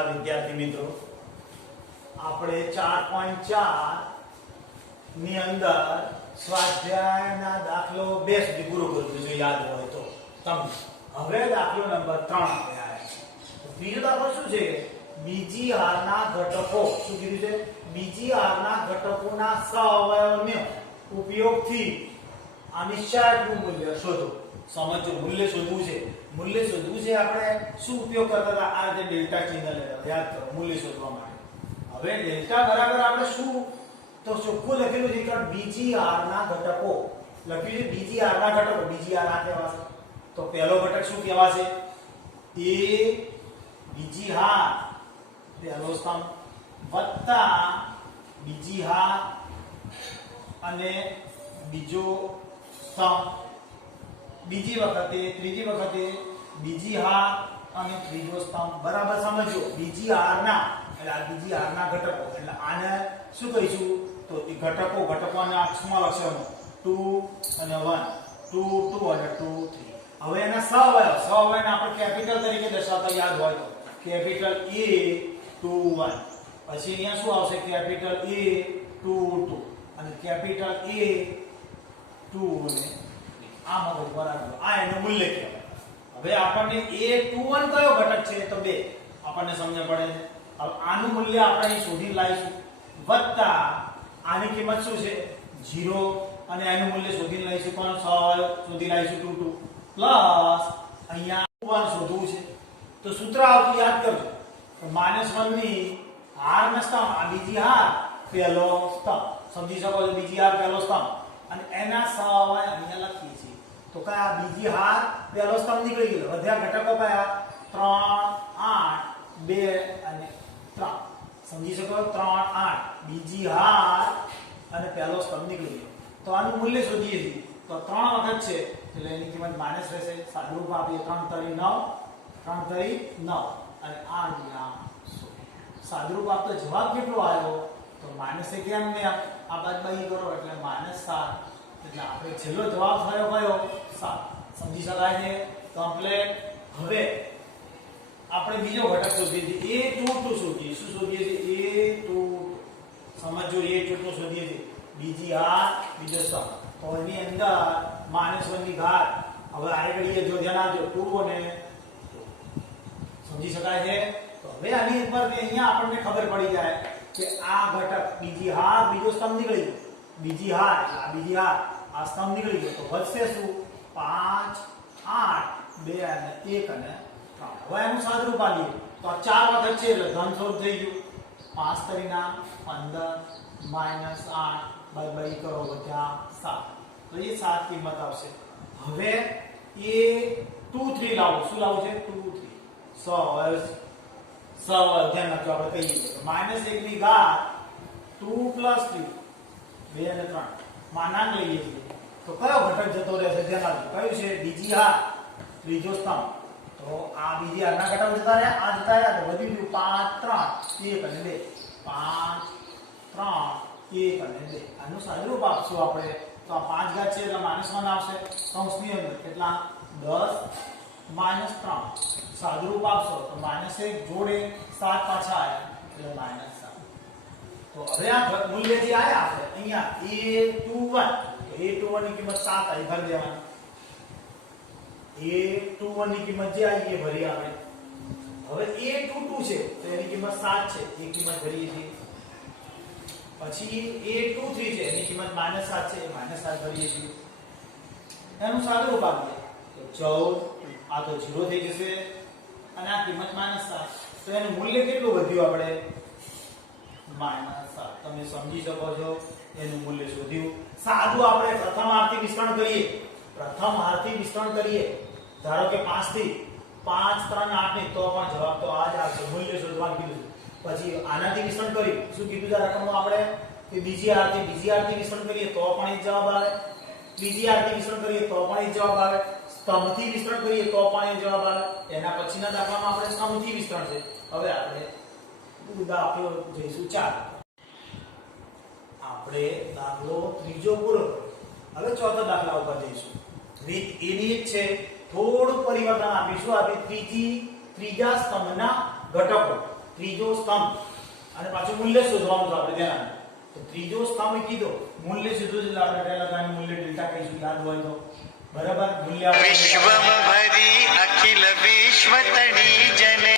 નમસ્કાર વિદ્યાર્થી મિત્રો, આપણે 4.4 ની અંદર સ્વાધ્યાયના દાખલો 2 સુધી પૂરો કર્યો જો યાદ હોય તો તમને. હવે દાખલો નંબર 3 આપણે આવ્યા છે. બીજો દાખલો શું છે? બીજી હારના ઘટકો. શું કીધું છે? બીજી હારના ઘટકોના સહઅવયવોનો ઉપયોગથી અનિશ્ચાયકનું મૂલ્ય શોધો. સમજો, મૂલ્ય શોધવું છે. મૂલ્ય શોધવું છે. આપણે શું ઉપયોગ કરતા હતા? આ જે ડેલ્ટા ચિહ્ન લેતા યાદ કરો મૂલ્ય શોધવા માટે. હવે ડેલ્ટા બરાબર આપણે શું તો ચોખ્ખું લખેલું છે કે બીજી હારના ઘટકો લખ્યું છે. બીજી હારના ઘટકો, બીજી હાર આ કહેવાશે. તો પહેલો ઘટક શું કહેવાશે? એ બીજી હાર પહેલો સ્તંભ વત્તા બીજી હાર અને બીજો સ્તંભ, બીજી વખતે ત્રીજી વખતે બીજી હાર અને ત્રીજો સ્તંભ. બરાબર સમજો. બીજી હારના એટલે આ બીજી હારના ઘટકો એટલે આને શું કહીશું તો એ ઘટકોના અક્ષરમાં લખવાનું 2 અને 1, 2 2 અને 2 3. હવે એના સહઅવયવને આપણે કેપિટલ તરીકે દર્શાવતા યાદ હોય તો કેપિટલ A 2 1, પછી અહીંયા શું આવશે? કેપિટલ A 2 2 અને કેપિટલ A 2 અને આ મગજ બરાબર. આ એનું મૂલ્ય કહેવાય. હવે આપણને A21 કયો ઘટક છે તો 2 આપણને સમજ પડે છે. હવે આનું મૂલ્ય આપણે અહીં શોધી લાવીશું વત્તા આની કિંમત શું છે? 0 અને આનું મૂલ્ય શોધી લઈશું. કોનો સહઅવયવ શોધી લાવીશું? 2 2 પ્લસ અહીંયા 1 શોધવું છે. તો સૂત્ર આવતું યાદ કરજો. -1 ની હારના સ્તંભ, આ બીજી હાર પહેલો સ્તંભ. સમજી શકો છો? બીજી હાર પહેલો સ્તંભ અને એના સહઅવયવ અહીંયા લખીએ છીએ. તો કયા? બીજી હાર પહેલો સ્તંભ નીકળી ગયો. વધ્યા ઘટકો કયા? 3 8 2 અને 3. સમજી શકો? 3 8 બીજી હાર અને પહેલો સ્તંભ નીકળી ગયો. તો આનું મૂલ્ય શોધીએ છીએ. તો 3 વખત છે એટલે એની કિંમત માઈનસ રહેશે. સાદુરૂપ આપીએ 3 તરી 9, 3 તરી 9 અને 8 ગુણ્યા 16. સાદુરૂપ આપતો જવાબ કેટલો આવ્યો? તો માઈનસ કેમ ને આ બાદબાકી કરો એટલે -7. એટલે આપણે છેલ્લો જવાબ થયો કયો? 7. સમજી શકાય છે? કમ્પ્લીટ. હવે આપણે બીજો ઘટક શોધીએ છીએ. A22 શોધીએ. શું શોધીએ છીએ? A22. સમજો A22 શોધીએ છીએ. બીજી હાર બીજો સ્તંભ. તો એની અંદર -1 ની ઘાત. હવે આગળ જો ધ્યાન આપજો 2 અને 2. સમજી શકાય છે? તો હવે આની ઉપર અહીંયા આપણને ખબર પડી જાય કે આ ઘટક બીજી હાર બીજો સ્તંભ નીકળી ગયો. બીજી હાર આ બીજી હાર આ સ્તંભ નીકળી ગયો. તો વધશે શું? 5 8 2 અને 1 અને 3. હવે એનું સાદુરૂપ આલીએ તો આ 4 વખત છે એટલે ધન સ્વરૂપ થઈ ગયું. 5 તરીના 15 -8 બાદબાકી કરો વધ્યા 7. તો એ 7 કિંમત આવશે. હવે A23 લાવો. શું લાવવું છે? 2 3 સહઅવયવ ધ્યાન રાખજો. આપણે કહીએ -1 ની ઘાત 2 + 3 2 અને 3 માનાંક લઈએ છીએ. તો કયો ઘટક જતો રહેશે? ધ્યાન રાખજો. કયું છે? બીજી હાર ત્રીજો સ્તંભ. તો આ બીજી હારના ઘટક જતા રહ્યા. આ જતા રહ્યા તો વધી ગયું 5 3 1 અને 2. 5 3 1 અને 2. આનું સાદુરૂપ આપશું આપણે તો આ 5 ઘાત છે એટલે -1 આવશે. કૌંસની અંદર કેટલા? 10 3. સાદુરૂપ આપશો તો -1 જોડે 7 પાછા આવ્યા એટલે -7. તો હવે આ મૂલ્ય જે આયા આપણે અહીંયા A21 તો A21 ની કિંમત 7 આવી ભરી દેવાની. A21 ની કિંમત જે આવી એ ભરી આપણે. હવે A22 છે તો એની કિંમત 7 છે એ કિંમત ભરીએ છીએ. પછી A23 છે એની કિંમત -7 છે એ -7 ભરીએ છીએ. એનું સાદુરૂપ આપીએ તો 14 આ તો 0 થઈ જશે અને આ કિંમત -7. તો એનું મૂલ્ય કેટલું વધ્યું આપણે? -7. તમે સમજી શકો છો? એનું મૂલ્ય શોધ્યું. સાદું આપણે પ્રથમ હારથી વિસ્તરણ કરીએ. પ્રથમ હારથી વિસ્તરણ કરીએ ધારો કે 5 થી 5 3 8 ની તો પણ જવાબ તો આ જ આવશે. મૂલ્ય શોધવાનું કીધું. પછી આનાથી વિસ્તરણ કરી શું કીધું છે રકમો આપણે કે બીજી હારથી વિસ્તરણ કરીએ તો પણ એ જવાબ આવે. ત્રીજી હારથી વિસ્તરણ કરીએ તો પણ એ જવાબ આવે. સ્તંભથી વિસ્તરણ કરીએ તો પણ એ જવાબ આવે. એના પછીના દાખલામાં આપણે સ્તંભથી વિસ્તરણ છે. હવે આપણે દાખલો જોઈશું 4. આપણે દાખલો ત્રીજો પૂરો. હવે ચોથો દાખલા ઉપર જઈશું. રીત એની જ છે. થોડું પરિવર્તન આપીશું. આપણે ત્રીજા સ્તંભના ઘટકો ત્રીજો સ્તંભ અને પાછું મૂલ્ય શોધવાનું છે આપણે ધ્યાન તો ત્રીજો સ્તંભ કીધો મૂલ્ય શોધવું એટલે આપણે પહેલા તો આનું મૂલ્ય ડેલ્ટા કહીશું યાદ હોય તો બરાબર મૂલ્ય વિશ્વમ ભરી અખિલ વિશ્વ તણી જને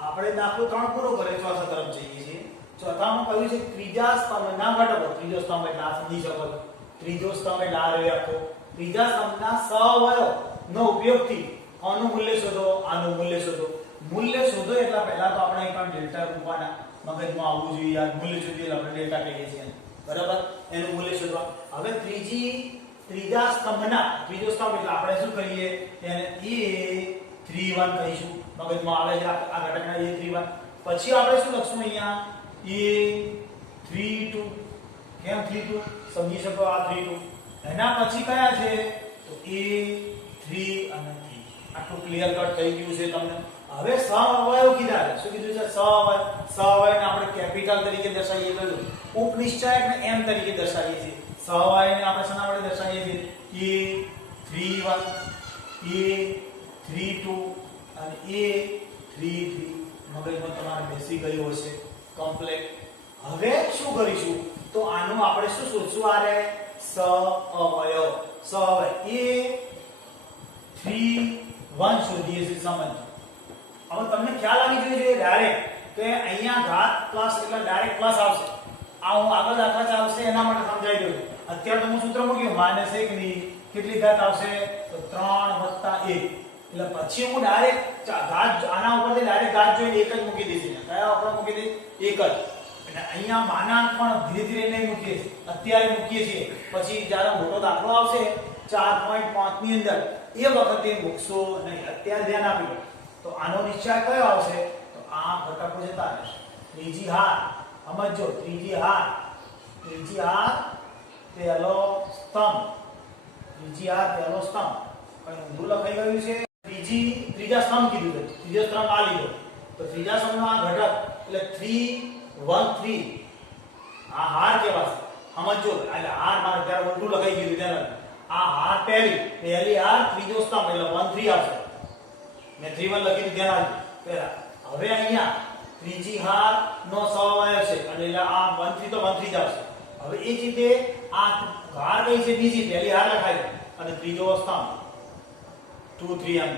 આપણે દાખલો 3 પૂરો કરે ચોથા તરફ જઈએ છીએ ચોથામાં કહ્યું છે ત્રીજા સ્તંભના ઘટકો ત્રીજો સ્તંભ એટલે આ સમજી શકો છો ત્રીજો સ્તંભ એટલે આ રહ્યો આખો ત્રીજા સ્તંભના સહઅવયવ નો ઉપયોગથી આનું મૂલ્ય શોધો આનું મૂલ્ય શોધો મૂલ્ય શોધો એટલે પહેલા તો આપણે એક ડેલ્ટા રૂપવાના મગજમાં આવવું જોઈએ યાર મૂલ્ય શોધીએ એટલે આપણે ડેલ્ટા કહીએ છીએ બરાબર એનું મૂલ્ય શોધવા હવે ત્રીજા સ્તંભના ત્રીજો સ્તંભ એટલે આપણે શું કરીએ એને A31 કહીશું મગજમાં આવે છે આ ઘટકના A31 પછી આપણે શું લખશું અહીંયા A32 કેમ 32 સમજી શકો આ 32 એના પછી કયા છે તો A3 અને 3 આટલું ક્લિયર કટ થઈ ગયું છે તમને હવે સહઅવયવ કીધા છે શું કીધું છે સહઅવયવને આપણે કેપિટલ તરીકે દર્શાવીએ કયું ઉપનિશ્ચયકને m તરીકે દર્શાવીએ છીએ સહઅવયવને આપણે શેના વડે દર્શાવીએ છીએ A31 A32 અને A33 મગજમાં તમારે બેસી ગયું હશે કમ્પ્લીટ હવે શું કરીશું તો આનું આપણે શું શોધશું આ રે સહઅવયવ A31 શોધીએ છીએ સમજો હવે તમને ખ્યાલ આવી ગયો છે ડાયરેક્ટ કે અહીંયા ઘાત પ્લસ એટલે ડાયરેક્ટ પ્લસ આવશે આ હું આગળ દાખલા ચાલશે એના માટે સમજાઈ દઉં અત્યારે તો હું સૂત્ર મૂક્યું -1 ની કેટલી ઘાત આવશે તો 3 + 1 એટલે પછી હું ડાયરેક્ટ ઘાત આના ઉપરથી ડાયરેક્ટ ઘાત જોઈને એક જ મૂકી દઈશ કયા ઉપર મૂકી દઈશ એક જ એટલે અહીંયા માનાંક પણ ધીરે ધીરે નહીં મૂકીએ અત્યારે મૂકીએ છીએ પછી જ્યારે મોટો દાખલો આવશે 4.5 ની અંદર એ વખતે મૂકશો નહીં અત્યારે ધ્યાન આપજો તો આનો નિશ્ચય કયો આવશે તો આ ઘટકો જતા રહેશે ત્રીજી હાર સમજો ત્રીજી હાર પહેલો સ્તંભ ત્રીજી હાર પહેલો સ્તંભ કઈ ઊંધું લખાઈ ગયું છે ત્રીજા સ્તંભ કીધું છે ત્રીજો સ્તંભ આ લીધો તો ત્રીજા સ્તંભનો આ ઘટક એટલે 313 આ હાર કેવાશે સમજો એટલે હાર મારે ત્યારે ઊંધું લખાઈ ગયું ત્યારે આ હાર પહેલી હાર ત્રીજો સ્તંભ એટલે 13 આવશે મેં 31 લખી દીધું ધ્યાન આપજો પહેલા હવે અહીંયા ત્રીજી હાર નો સહઅવયવ છે એટલે આ 13 તો 13 જ આવશે હવે એ જ રીતે આ હાર કઈ છે બીજી પહેલી હાર લખાઈ અને ત્રીજો સ્તંભ 2 3 એમ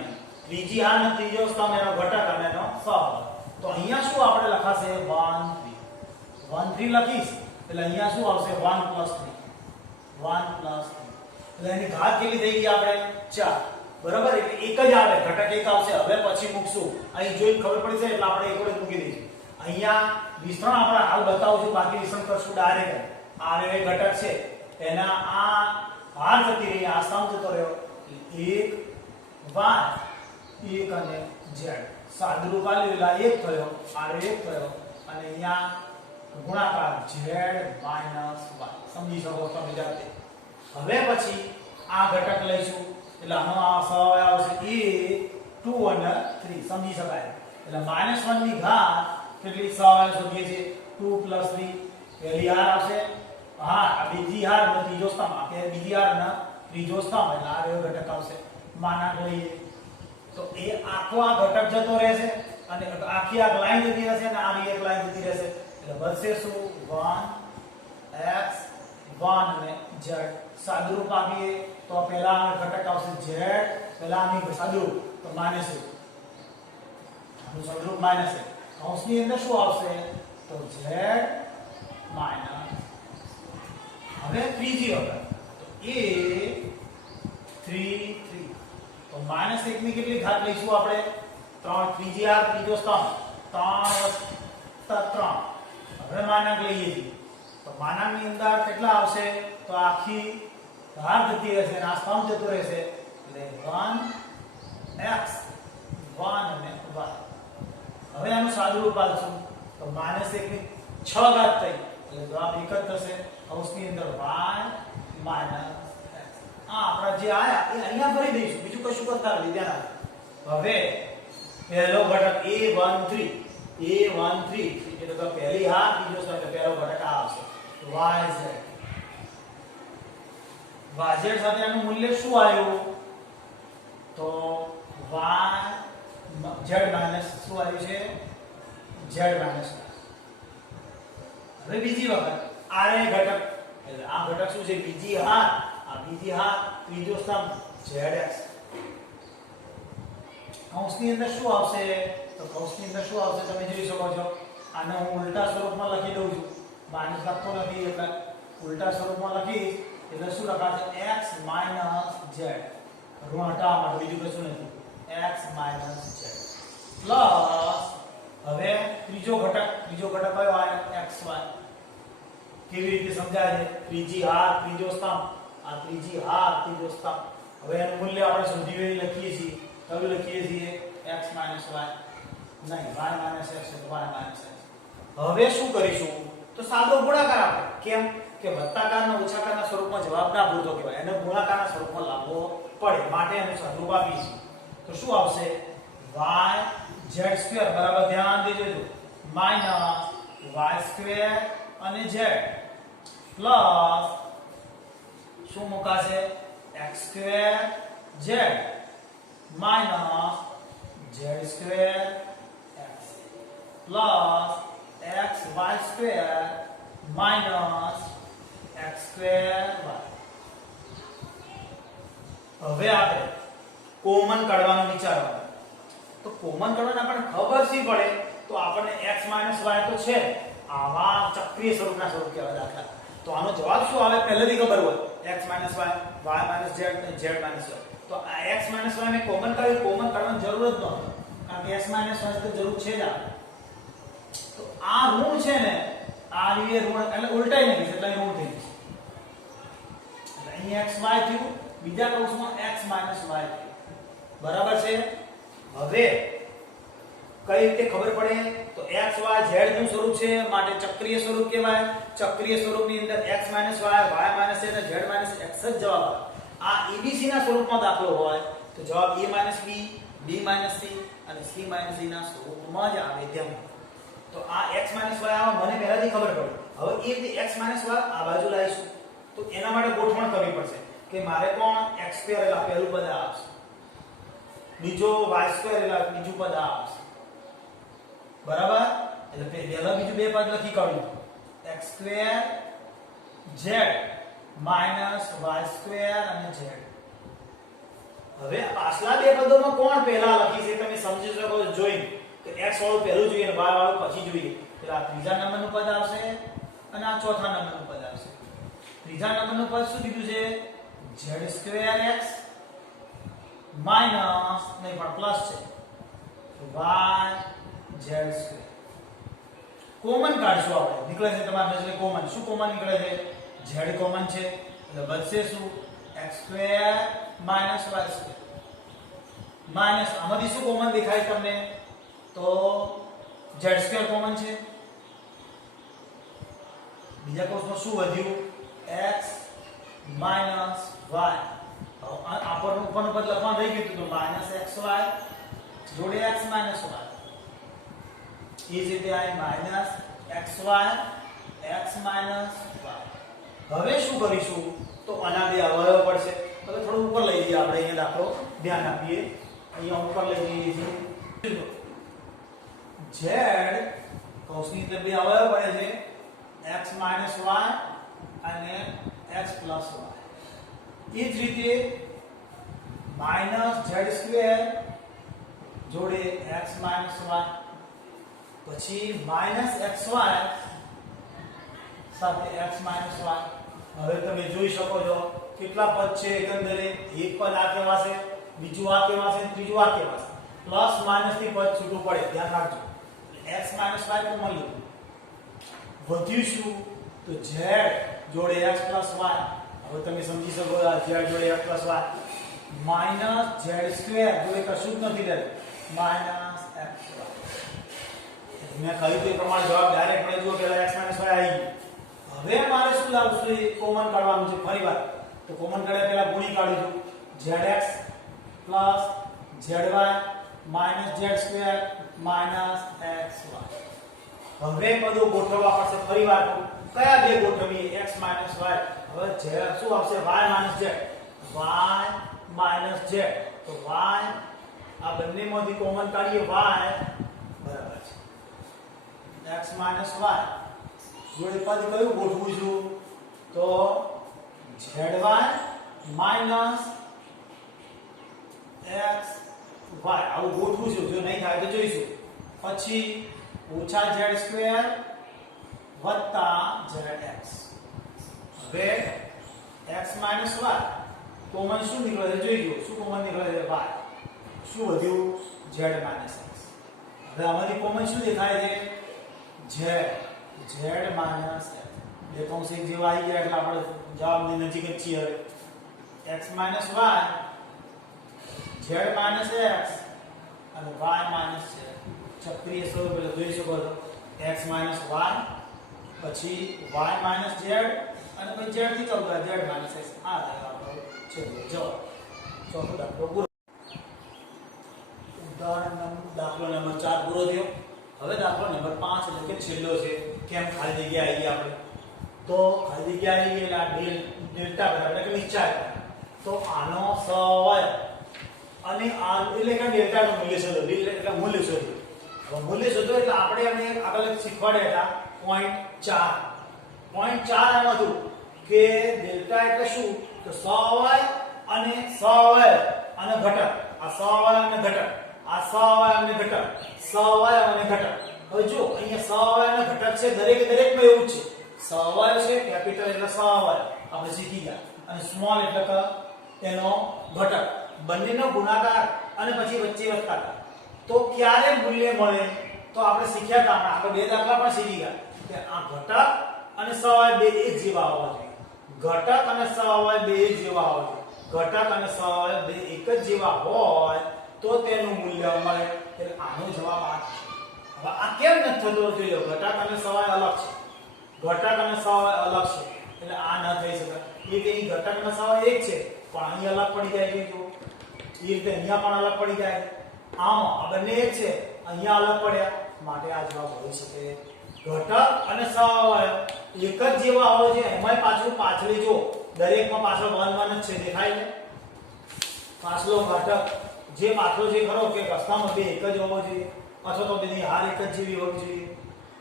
ત્રીજી હાર અને ત્રીજો સ્તંભ એનો ઘટક અને એનો સહઅવયવ તો અહીંયા શું આપણે લખાશે 1 3 લખીશ એટલે અહીંયા શું આવશે 1 + 3 એટલે એની ઘાત કેટલી થઈ ગઈ આપણે 4 બરાબર એટલે એક જ આવે ઘટક એક આવશે હવે પછી મૂકશું અહીં જોઈને ખબર પડી છે એટલે આપણે એક વડે મૂકી દઈશું અહીંયા વિસ્તરણ આપણે હાલ બતાવું છું બાકી વિસ્તરણ કરશું ડાયરેક્ટ આ રે ઘટક છે એના આ હાર જતી રહી આ સ્તંભ જતો રહ્યો એક y એક અને z સાદુરૂપ આલેલા એક થયો આ રે એક થયો અને અહીંયા ગુણાકાર z - y સમજી શકો તમે જાતે હવે પછી આ ઘટક લઈશું એટલે આનો આ સહઅવયવ આવશે A2 અને 3 સમજી શકાય એટલે -1 ની ઘાત કેટલી સહઅવયવ શોધીએ છીએ 2 + 3 પહેલી હાર આવશે હા આ બીજી હાર નો ત્રીજો સ્તંભ આ બીજી હાર ના ત્રીજો સ્તંભ એટલે આ રહ્યો ઘટક આવશે માનાંક લઈએ તો એ આખો આ ઘટક જતો રહેશે અને આખી આ લાઈન જતી રહેશે અને આ એક લાઈન જતી રહેશે એટલે વધશે શું 1 x 1 અને z સાદુરૂપ આપીએ તો પહેલા ઘટક આવશે z પહેલા આની સાદુરૂપ તો માઈનસ આનું સાદુરૂપ માઈનસ કૌંસની અંદર શું આવશે તો z માઈનસ હવે ત્રીજી વખત તો A33 તો -1 ની કેટલી ઘાત લઈશું આપણે 3 ત્રીજી આ ત્રીજો સ્તંભ 3 + 3 હવે માનાંક લઈએ છીએ તો માનાંકની અંદર કેટલા આવશે તો આખી ધાર જતી રહેશે અને આ સ્તંભ જતો રહેશે એટલે 1x 1 અને y હવે આનું સાદુરૂપ આપશું તો -1 ની 6 ઘાત થઈ એટલે જવાબ એક જ થશે કૌંસની અંદર y - x આપણા જે આયા એ અહીંયા ભરી દઈશું બીજું કશું કરતા નથી ધ્યાન આપો હવે પહેલો ઘટક A13 એટલે કે પહેલી હાર બીજો સ્તંભ પહેલો ઘટક આ આવશે yz સાથે આનું મૂલ્ય શું આવ્યું તો y z માઇનસ શું આવ્યું છે z માઇનસ. હવે બીજી વખત આ રે ઘટક એટલે આ ઘટક શું છે બીજી હાર આ બીજી હાર ત્રીજો સ્તંભ zx. કૌંસની અંદર શું આવશે તો કૌંસની અંદર શું આવશે તમે જોઈ શકો છો. આને હું ઉલટા સ્વરૂપમાં લખી દઉં છું માઇનસ લખતો નથી એટલે ઉલટા સ્વરૂપમાં લખીશ એટલે શું લખાશે x z ઋણ હટાવવા માટે બીજું કશું નથી x z પ્લસ હવે ત્રીજો ઘટક કયો આવ્યો xy. કેવી રીતે સમજાય છે ત્રીજી હાર ત્રીજો સ્તંભ આ ત્રીજી હાર ત્રીજો સ્તંભ. હવે એનું મૂલ્ય આપણે શોધી લખીએ છીએ કયું લખીએ છીએ x y નહીં y x એટલે y x. હવે શું કરીશું તો સાદો ગુણાકાર આપણે કેમ કે વત્તાકારના ઓછાકારના સ્વરૂપમાં જવાબ ના ભૂલતો કહેવાય એને ગુણાકારના સ્વરૂપમાં લાવવો પડે માટે એનું સ્વરૂપ આપીશું. તો શું આવશે y z² બરાબર ધ્યાન દેજો -y² અને z પ્લસ શું મુકાશે x² z minus z² x plus xy² minus x² y. હવે આપણે કોમન કાઢવાનું વિચારવાનું તો કોમન કાઢવાના આપણને ખબર શી પડે તો આપણને x y તો છે આવા ચક્રીય સ્વરૂપના સ્વરૂપ કહેવાય દાખલા. તો આનો જવાબ શું આવે પહેલેથી ખબર હોય x y y z અને z y. તો આ x y મેં કોમન કાઢ્યું કોમન કાઢવાની જરૂર જ નહોતી કારણ કે x y તો જરૂર છે જ. તો આ ઋણ છે ને આ રીતે ઋણ એટલે ઉલટાઈ નહીં એટલે ઋણ થઈ જશે એટલે અહીં x y થયું બીજા કૌંસમાં x y થયું બરાબર છે. હવે કઈ રીતે ખબર પડે તો x y z નું સ્વરૂપ છે માટે ચક્રીય સ્વરૂપ કહેવાય. ચક્રીય સ્વરૂપની અંદર x y y z x જ જવાબ આવે. આ abc ના સ્વરૂપમાં દાખલો હોય તો જવાબ a b b c અને c d ના સ્વરૂપમાં જ આવે તેમ. તો આ x y આવા મને પહેલાથી ખબર પડી. હવે એ રીતે x y આ બાજુ લાવીશું તો એના માટે ગોઠવણ કરવી પડશે કે મારે કોણ x² એટલે પહેલું પદ આવશે બીજો y² એટલે બીજું પદ આવશે બરાબર. એટલે પહેલા બીજું બે પદ લખી કાઢ્યું x² z y² અને z. હવે પાછલા બે પદોમાં કોણ પહેલા લખી છે તમે સમજી શકો છો જોઈને કે x વાળું પહેલું જોઈએ અને y વાળું પછી જોઈએ. એટલે આ ત્રીજા નંબરનું પદ આવશે અને આ ચોથા નંબરનું પદ આવશે. ત્રીજા નંબરનું પદ શું કીધું છે z²x માઈનસ નહીં પણ પ્લસ છે y z². કોમન કાઢશું આપણે નીકળે છે તમારા નજરે કોમન શું કોમન નીકળે છે z કોમન છે એટલે બચશે શું x² y² માઈનસ આમાંથી શું કોમન દેખાય તમને તો z² કોમન છે. બીજા કૌંસમાં શું વધ્યું x y. આપણને ઉપરનું પદ લખવાનું રહી ગયું તો -xy જોડે x y. એ જ રીતે આ -xy x y. હવે શું કરીશું તો આના બે અવયવ પડશે. હવે થોડું ઉપર લઈ જઈએ આપણે અહીંયા દાખલો ધ્યાન આપીએ અહીંયા ઉપર લઈ જઈએ છીએ z કૌંસની અંદર બે અવયવ પડે છે x y અને x y. એ જ રીતે -z² જોડે x y પછી -xy સાથે x y. હવે તમે જોઈ શકો છો કેટલા પદ છે એકંદરે એક પદ આ કહેવાશે બીજું આ કહેવાશે ત્રીજું આ કહેવાશે પ્લસ માઈનસ થી પદ છૂટું પડે ધ્યાન રાખજો. x y કોમન લીધું વધ્યું શું તો z જોડે x y. હવે તમે સમજી શકો આ z જોડે x y -z² જોડે કશું જ નથી રહેતું -xy. મેં કહ્યું તે પ્રમાણે જવાબ ડાયરેક્ટ મળે જો પહેલા x y આવી ગયું. હવે મારે શું લાવશું એ કોમન કાઢવાનું છે ફરીવાર. તો કોમન કાઢ્યા પહેલા ગુણી કાઢીશું zx zy -z² xy. હવે પદો ગોઠવવા પડશે ફરીવાર. કયા બે ગોઠવીએ x y. હવે z શું આવશે y z તો y આ બંનેમાંથી કોમન કાઢીએ y બરાબર છે x માઈનસ y જોડે પદ કયું ગોઠવું છું તો zy માઈનસ x y આવું ગોઠવું છું જો નહીં થાય તો જોઈશું પછી ઓછા z² વત્તા zx હવે x માઈનસ y કોમન શું નીકળે છે જોઈ લો શું કોમન નીકળે છે y શું વધ્યું z માઈનસ x હવે આમાંથી કોમન શું દેખાય છે z માઈનસ x બે કૌંસ એક જેવા આવી ગયા એટલે આપણે જવાબની નજીક જ છીએ હવે x minus y z minus x અને y માઈનસ z ચક્રીય સ્વરૂપ એટલે જોઈ શકો છો x માઈનસ y પછી y માઈનસ z અને પછી z થી ચાલુ થાય z માઈનસ x આ થાય આપણો છેલ્લો જવાબ ચોથો દાખલો પૂરો દાખલો નંબર 4 પૂરો થયો હવે દાખલો નંબર 5 એટલે કે છેલ્લો છે કેમ ખાલી જગ્યા આવી આપણે તો ખાલી જગ્યા આવી એટલે આ ડેલ્ટા બરાબર એટલે કે નિશ્ચય તો આનો સવાય અને આ એટલે કે ડેલ્ટા નું મૂલ્ય શોધો એટલે મૂલ્ય શોધો હવે મૂલ્ય શોધો એટલે આપણે અમે આગળ શીખવાડ્યા હતા 0.4 એમ હતું કે ડેલ્ટા એટલે શું તો સવાય અને સવાય અને ઘટક આ સવાય અને ઘટક આ સવાય અને ઘટક સવાય અને ઘટક હવે જો અહીંયા સવાય અને ઘટક છે દરેકમાં એવું છે સવાય છે કેપિટલ એટલે સવાય આપણે શીખી ગયા અને સ્મોલ એટલે કે તેનો ઘટક બંનેનો ગુણાકાર અને પછી વચ્ચે વત્તાકાર તો ક્યારે મૂલ્ય મળે તો આપણે શીખ્યા હતા આપણે બે દાખલા પણ શીખી ગયા કે આ ઘટક અને સવાય બે એક જેવા હોવા જોઈએ ઘટક અને સવાય બે એક જેવા હોવા જોઈએ ઘટક અને સવાય બે એક જ જેવા હોય તો તેનું મૂલ્ય મળે એટલે આનો જવાબ આ છે હવે આ કેમ નથી થતો જોઈ લો ઘટક અને સવાય અલગ છે ઘટક અને સવાય અલગ છે એટલે આ ન થઈ શકે એ કે ઘટક અને સવાય એક છે પણ અહીં અલગ પડી જાય છે જો એ રીતે અહીંયા પણ અલગ પડી જાય આમ આ બંને એક છે અહીંયા અલગ પડ્યા માટે આ જવાબ હોઈ શકે ઘટક અને સવાય એક જ જેવા હોય છે એમાંય પાછળ જો દરેકમાં પાછળ 1 1 જ છે દેખાય છે પાછલો ઘટક જે પાછલો જે ખરો કે રસ્તામાં બે એક જ હોવો જોઈએ અથવા તો બેની હાર એક જ જેવી હોવી જોઈએ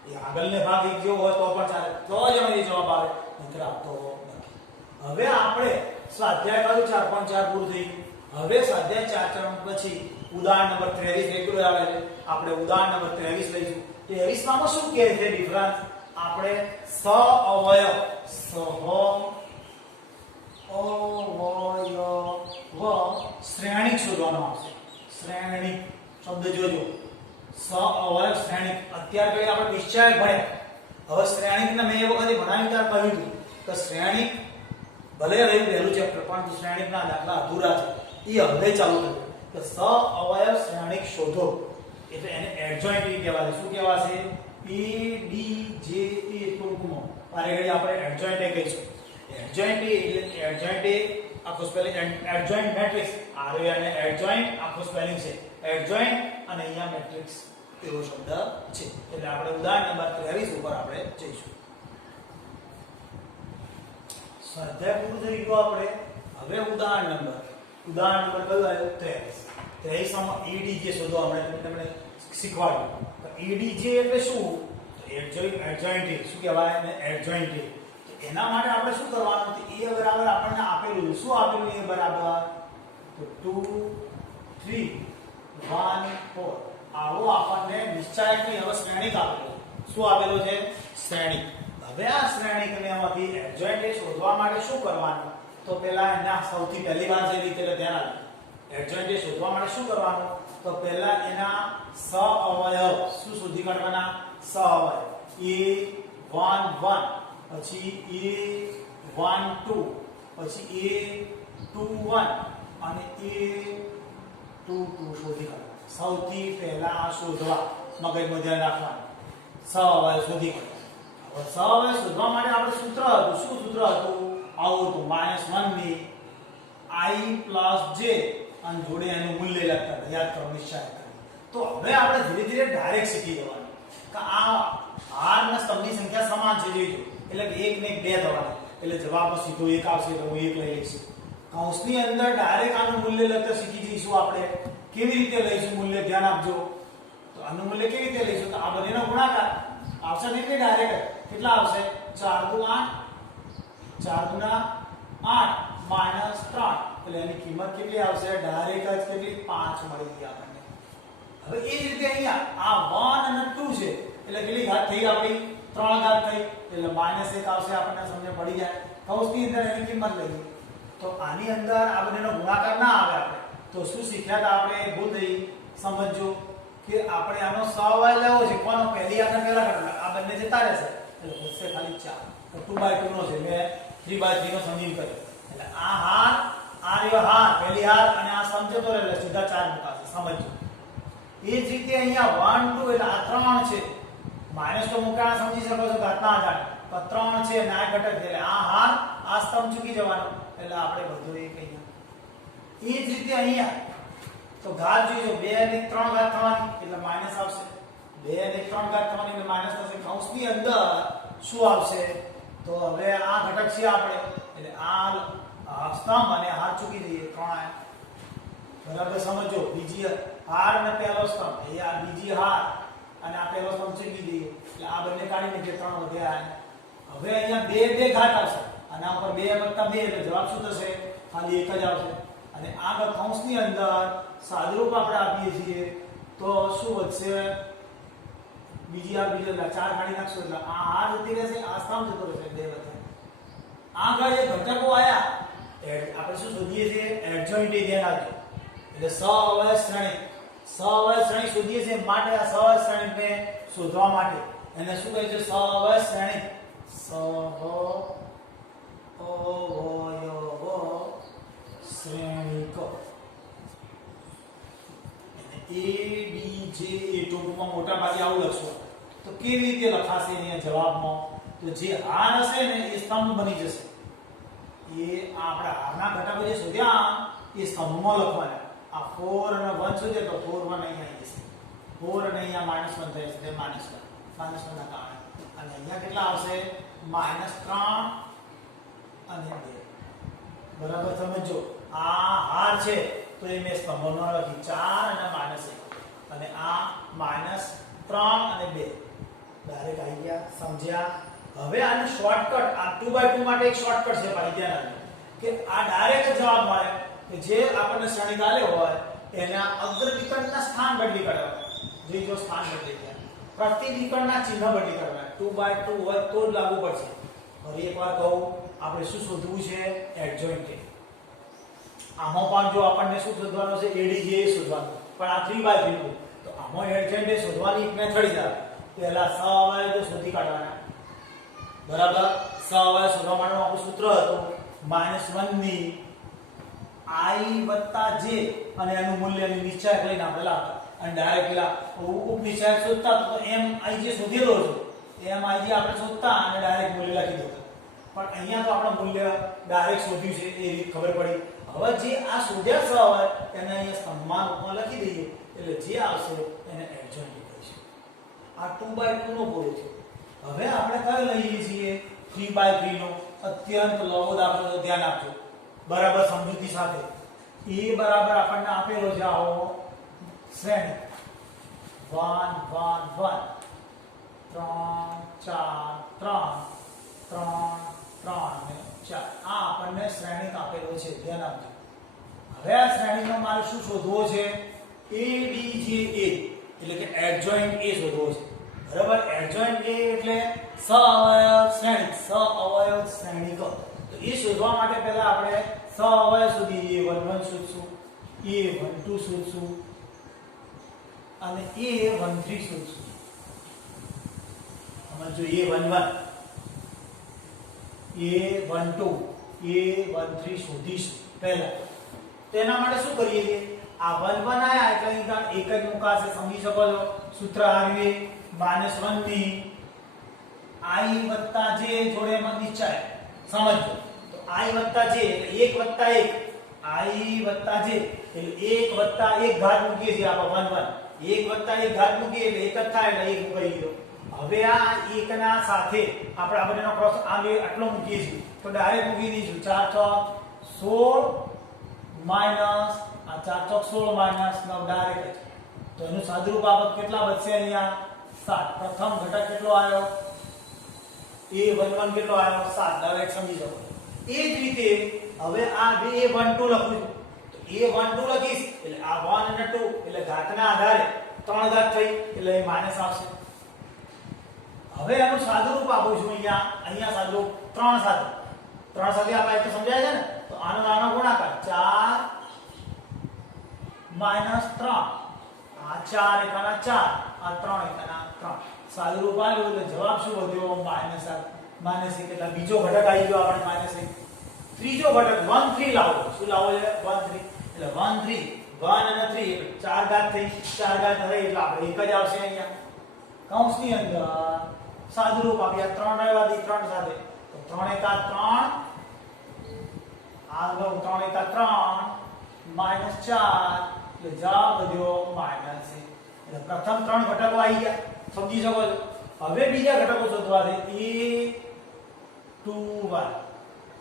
એ આગળનો ભાગ એક જેવો હોય તો પણ ચાલે તો જ એનો જવાબ આવે નહીતર આપતો નથી હવે આપણે સ્વાધ્યાય કરું 4.4 પૂરું થઈ ગયું હવે સ્વાધ્યાય 4 પછી ઉદાહરણ નંબર 23 રેગ્યુલર આવે છે આપણે ઉદાહરણ નંબર 23 લઈશું 23 માં શું કહે છે ડિફરન્સ આપણે સઅવયવ શ્રેણિક શોધવાનો આવશે શ્રેણિક શબ્દ જોજો સઅવયવ શ્રેણિક અત્યાર પહેલા આપણે નિશ્ચય ભણ્યા હવે શ્રેણિકને મેં એ વખતે ભણાવી ત્યારે કહ્યું હતું કે શ્રેણિક ભલે રહ્યું પહેલું ચેપ્ટર પણ શ્રેણિકના દાખલા અધૂરા છે એ હવે ચાલુ થયું કે સઅવયવ શ્રેણિક શોધો એટલે એને એડજોઇન્ટ કહેવાય શું કહેવાશે PDJE ટૂંકમાં પારેગડી આપણે એડજોઇન્ટ કહીશું એડજોઇન્ટ એટલે એડજોઇન્ટ આખો સ્પેલિંગ એડજોઇન્ટ મેટ્રિક્સ આરે અને એડજોઇન્ટ આખો સ્પેલિંગ છે એડજોઇન્ટ અને અહીંયા મેટ્રિક્સ એવો શબ્દ છે એટલે આપણે ઉદાહરણ નંબર 23 ઉપર આપણે જઈશું સ્વાધ્યાય પૂરું થઈ ગયું આપણે હવે ઉદાહરણ નંબર કયું આવ્યું 23 માં EDJ શોધો આપણે તમને શીખવાડ્યું તો EDJ એટલે શું તો એડજોઇન્ટ શું કહેવાય ને એડજોઇન્ટ એના માટે આપણે શું કરવાનું તો એ બરાબર આપણને આપેલું છે શું આપેલું એ બરાબર તો 2 3 1 4 આવો આપણને નિશ્ચયકની હવે શ્રેણિક આપેલું શું આપેલું છે શ્રેણિક હવે આ શ્રેણિકમાંથી એડજોઇન્ટ શોધવા માટે શું કરવાનું તો પહેલા એના સૌથી પહેલી વાર જે રીતે ધ્યાન આપો એડજોઇન્ટ શોધવા માટે શું કરવાનું તો પહેલા એના સઅવયવ શું શોધી કાઢવાના સઅવયવ A11 પછી A12 પછી A21 અને A22 શોધી કાઢવાના સૌથી પહેલા શોધવા મગજમાં ધ્યાન રાખવાનું સઅવયવ શોધી કાઢવાના હવે સઅવયવ શોધવા માટે આપણે સૂત્ર હતું શું સૂત્ર હતું આવું હતું -1 ની I + j અને જોડે એનું મૂલ્ય લખતા યાદ કરો નિશ્ચય કરી તો હવે આપણે ધીરે ધીરે ડાયરેક્ટ શીખી જવાનું કે આ r ના સ્તંભની સંખ્યા સમાન છે જોઈજો એટલે કે 1 ને 1 2 થવાના એટલે જવાબમાં સીધો 1 આવશે તો હું 1 લઈ લઈશ કૌંસની અંદર ડાયરેક્ટ આનું મૂલ્ય લખતા શીખી જઈશું આપણે કેવી રીતે લઈશું મૂલ્ય ધ્યાન આપજો. તો આનું મૂલ્ય કેવી રીતે લઈશું? તો આ બંનેનો ગુણાકાર આવશે ને કે ડાયરેક્ટ કેટલા આવશે? 4 દુ 8, 4 દુના 8 માઈનસ 3 એટલે એની કિંમત કેટલી આવશે? ડાયરેક્ટ જ કેટલી? 5 મળી ગઈ આપણને. હવે એ જ રીતે અહીંયા આ 1 અને 2 છે એટલે કેટલી ઘાત થઈ આપણી? 3 ઘાત થઈ એટલે -1 આવશે આપણને સમજ પડી જાય. કૌંસની અંદર એની કિંમત લઈએ તો આની અંદર આ બંનેનો ગુણાકાર ના આવે આપણે તો શું શીખ્યા હતા આપણે? ભૂલ થઈ સમજો કે આપણે આનો સહવાય લેવો છે. કોનો? પહેલી આપણે પહેલા કરતા આ બંને જતા રહેશે એટલે વધશે ખાલી 4. તો 2/2 નો છે મેં 3/3 નો સમજીને કર્યો એટલે આ હાર આ રહ્યો હાર પહેલી હાર અને આ સમજતો રહે એટલે સીધા 4 મુકાશે. સમજો એ જ રીતે અહીંયા 1 2 એટલે આ 3 છે માઈનસ તો મુકાણા સમજી શકો છો ઘાતના આધારે તો 3 છે અને આ ઘટક એટલે આ હાર આ સ્તંભ ચૂકી જવાનો એટલે આપણે બધું એક અહીંયા. એ જ રીતે અહીંયા તો ઘાત જોઈજો 2 અને 3 ઘાત થવાની એટલે માઈનસ આવશે. 2 અને 3 ઘાત થવાની એટલે માઈનસ થશે. કૌંસની અંદર શું આવશે? તો હવે આ ઘટક છે આપણે એટલે આ સ્તંભ અને હાર ચૂકી જઈએ 3 આયા. બરાબર સમજો. બીજી હાર અને પહેલો સ્તંભ એ આ બીજી હાર અને આ પહેલો સ્તંભ ચૂકી દઈએ એટલે આ બંને કાઢીને જે 3 વધ્યા. હવે અહીંયા 2 ઘાત આવશે અને આ ઉપર 2 વત્તા 2 એટલે જવાબ શું થશે? ખાલી 1 જ આવશે. અને આગળ કૌંસની અંદર સાદુરૂપ આપણે આપીએ છીએ તો શું વધશે? બીજી હાર બીજો 4 કાઢી નાખશો એટલે આ હાર જતી રહેશે આ સ્તંભ જતો રહેશે 2 વત્તા. આગળ જે ઘટકો આયા આપણે શું શોધીએ છીએ? એડજોઇન્ટ એ ધ્યાન આપજો એટલે સહઅવયવ શ્રેણી. સહઅવયવ શ્રેણી શોધીએ છીએ માટે આ સહઅવયવ શ્રેણીને શોધવા માટે એને શું કહે છે? સહઅવયવ શ્રેણી. સહઅવયવ શ્રેણીક A B J A ટૂંકમાં મોટા ભાગે આવું લખશું. તો કેવી રીતે લખાશે અહીંયા જવાબમાં? તો જે હાર હશે ને એ સ્તંભ બની જશે. એ આપણા હારના ઘટકો જે શોધ્યા એ સ્તંભમાં લખવાના. આ 4 અને 1 શોધ્યા તો 4 1 અહીંયા આવી જશે. 4 અને અહીંયા -1 થઈ જશે. -1 ના કારણે અને અહીંયા કેટલા આવશે? -3 અને 2. બરાબર સમજો. આ હાર છે તો એ મેં સ્તંભમાં લખી 4 અને -1 અને આ -3 અને 2 ડાયરેક્ટ આવી ગયા. સમજ્યા? હવે આનું શોર્ટકટ આ 2/2 માટે એક શોર્ટકટ છે ભાઈ ધ્યાન આપજો કે આ ડાયરેક્ટ જવાબ મળે કે જે આપણને શ્રેણી આલે હોય એના અગ્ર વિકર્ણના સ્થાન બદલી કરવા. જો સ્થાન બદલી ગયા પ્રતિ વિકર્ણના ચિહ્ન બદલી કરવા. 2/2 હોય તો જ લાગુ પડશે. ફરી એકવાર કહું આપણે શું શોધવું છે? એડજોઇન્ટ. આમાં પણ જો આપણને શું શોધવાનું છે? ADJ શોધવાનું. પણ આ 3/3 નું તો આમાં એડજોઇન્ટ શોધવાની એક મેથડ છે. પહેલા સહઅવયવ તો શોધી કાઢવાના. બરાબર. સહઅવયવ શોધવા માટેનું આપણું સૂત્ર હતું -1 ની I + j અને એનું મૂલ્ય નિશ્ચયક લઈને આપણે લાવતા અને ડાયરેક્ટ પેલા ઉપનિશ્ચયક શોધતા તો MIJ શોધેલો છે MIJ આપણે શોધતા અને ડાયરેક્ટ મૂલ્ય લખી દેતા. પણ અહીંયા તો આપણે મૂલ્ય ડાયરેક્ટ શોધ્યું છે એ રીત ખબર પડી. હવે જે આ શોધ્યા સહઅવયવ એને અહીંયા સ્તંભમાં રૂપમાં લખી દઈએ એટલે જે આવશે એને એડજોઇન્ટ કહીશું. આ 2/2 નો પૂરો થયો. હવે આપણે કયો લઈએ છીએ? 3/3 નો અત્યંત લઘુ દાખલો. ધ્યાન આપજો બરાબર સમજૂતી સાથે. એ બરાબર આપણને આપેલો છે આવો શ્રેણી 1 1 1 3 4 3 3 3 અને 4 આ આપણને શ્રેણી આપેલો છે. ધ્યાન આપજો. હવે આ શ્રેણીનો મારે શું શોધવો છે? ADJ એટલે કે એડજોઇન્ટ A શોધવો છે. બરાબર. એડજોઇન્ટ A એટલે સહઅવયવ શ્રેણી. સહઅવયવ શ્રેણીક. તો એ શોધવા માટે પહેલા આપણે સહઅવયવ શોધીએ. A11 શોધશું, A12 શોધશું અને A13 શોધશું. સમજો. A11 A12 A13 શોધીશું પહેલા. તેના માટે શું કરીએ છીએ? આ 1 1 આયા એટલે અહીં એક જ મુકાશે. સમજી શકો છો. સૂત્ર આવ્યું -1 ની I + j જોડે એમાં નિશ્ચય. સમજો. તો I + j એટલે 1 + 1 I + j એટલે 1 + 1 ઘાત મૂકીએ છીએ આપણે 1 1 1 + 1 ઘાત મૂકીએ એટલે 1 જ થાય એટલે 1 મૂકી દીધો. હવે આ 1 ના સાથે આપણે આ બંનેનો ક્રોસ આટલો મૂકીએ છીએ તો ડાયરેક્ટ મૂકી દઈશું. 4 6 16 માઈનસ આ 4 ચોક 16 માઇનસ 9 ડાયરેક્ટ તો એનું સાદુરૂપ આપત કેટલા બચશે અહીંયા 7 પ્રથમ ઘટક કેટલો આવ્યો a11 કેટલો આવ્યો 7 ડાયરેક્ટ સમજી જાઓ એ જ રીતે હવે આ a12 લખું છું તો a12 લખીશ એટલે આ 1 અને 2 એટલે ઘાતના આધારે 3 ઘાત થઈ એટલે એ માઈનસ આવશે હવે આનું સાદુરૂપ આપું છું અહીંયા સાદુરૂપ 3 સાથે આપણે તો સમજાય છે ને તો આનો નાનો ગુણાકાર 4 - 3 આ 4 એકાના 4 આ 3 એકાના 3 સાદુરૂપ આવ્યું એટલે જવાબ શું વધ્યો -1 કેટલા બીજો ઘટક આવી ગયો આપણે -1 ત્રીજો ઘટક 1 3 લાવો શું લાવો છે 1 3 એટલે 1 3 1 અને 3 એટલે 4 ઘાત થઈ 4 ઘાત રહી એટલે આપણે એક જ આવશે અહીંયા કૌંસની અંદર સાદુરૂપ આપ્યા 3 રહેવા દી 3 સાથે તો 3 એકા 3 આ 3 એકા 3 -4 એટલે જવાબ વધ્યો -1 એટલે પ્રથમ 3 ઘટકો આવી ગયા સમજી શકો છો હવે બીજા ઘટકો શોધવા છે a21